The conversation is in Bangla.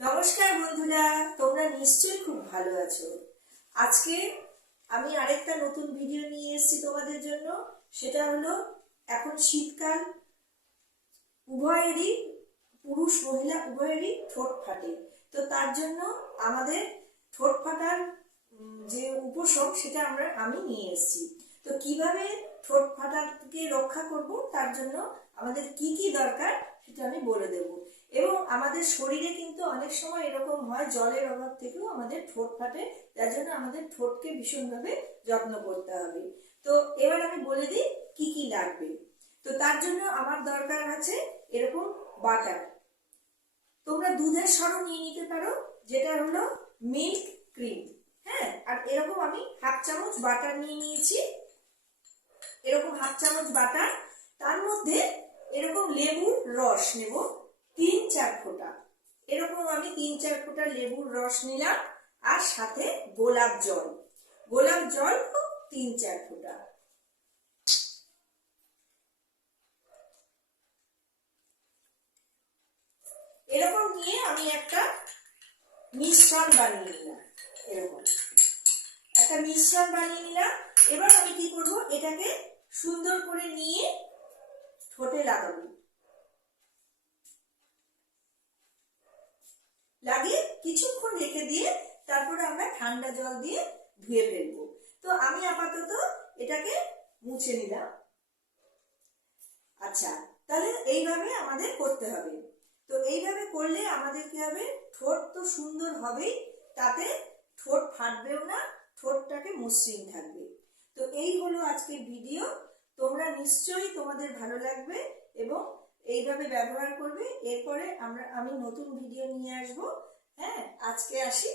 নমস্কার বন্ধুরা, তোমরা নিশ্চয়ই খুব ভালো আছো। আজকে আমি আরেকটা নতুন ভিডিও নিয়ে এসেছি তোমাদের জন্য। সেটা হলো, এখন শীতকাল, উভয়েরই, পুরুষ মহিলা উভয়েরই ঠোঁট ফাটে। তো তার জন্য আমাদের ঠোঁট ফাটার যে উপশম সেটা আমি নিয়ে এসেছি। তো কিভাবে ঠোঁট ফাটাকে রক্ষা করব, তার জন্য আমাদের কি কি দরকার সেটা আমি বলে দেব। এবং আমাদের শরীরে কিন্তু অনেক সময় এরকম হয়, জলের অভাব থেকেও আমাদের ঠোঁট ফাটে। যার জন্য আমাদের ঠোঁটকে ভীষণভাবে যত্ন করতে হবে। তো এবার আমি বলে দিই কি কি লাগবে। তো তার জন্য আমার দরকার আছে এরকম বাটার। তোমরা দুধের সরও নিয়ে নিতে পারো, যেটা হলো মিল্ক ক্রিম। হ্যাঁ, আর এরকম আমি হাফ চামচ বাটার নিয়ে নিয়েছি। এরকম হাফ চামচ বাটার, তার মধ্যে এরকম লেবুর রস নেব 3-4 ফোঁটা। এরকম আমি 3-4 ফোঁটা লেবুর রস নিলাম। আর সাথে গোলাপ জল, 3-4 ফোঁটা। এরকম নিয়ে আমি একটা মিশ্রণ বানিয়ে নিলাম। এরকম একটা মিশ্রণ বানিয়ে নিলাম। এবার আমি কি করব, এটাকে সুন্দর করে নিয়ে ঠোঁটে লাগাবো। লাগিয়ে কিছুক্ষণ রেখে দিয়ে তারপরে আমরা ঠান্ডা জল দিয়ে ধুয়ে ফেলবো। তো আমি আপাতত এটাকে মুছে নিলাম। আচ্ছা, তাহলে এইভাবে আমাদের করতে হবে। তো এইভাবে করলে আমাদের কি হবে, ঠোঁট তো সুন্দর হবেই, তাতে ঠোঁট ফাটবেও না, ঠোঁটটাকে মসৃণ থাকবে। তো এই হলো আজকের ভিডিও। তোমরা নিশ্চয়ই, তোমাদের ভালো লাগবে এবং এইভাবে ব্যবহার করবে। এরপরে আমি নতুন ভিডিও নিয়ে আসবো। হ্যাঁ, আজকে আসি।